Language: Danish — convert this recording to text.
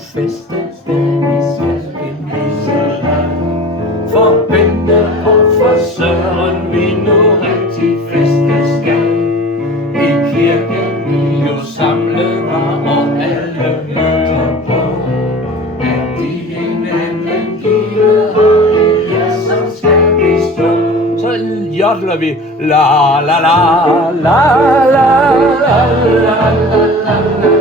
festesdag, vi skal en lyseland. For Bente og for Søren, vi nu rigtig feste skal. I kirken vi jo samlet var, og alle hørte på, at de hinanden givet har et ja, som skal bestå. Så jodler vi la la la la la la la la la.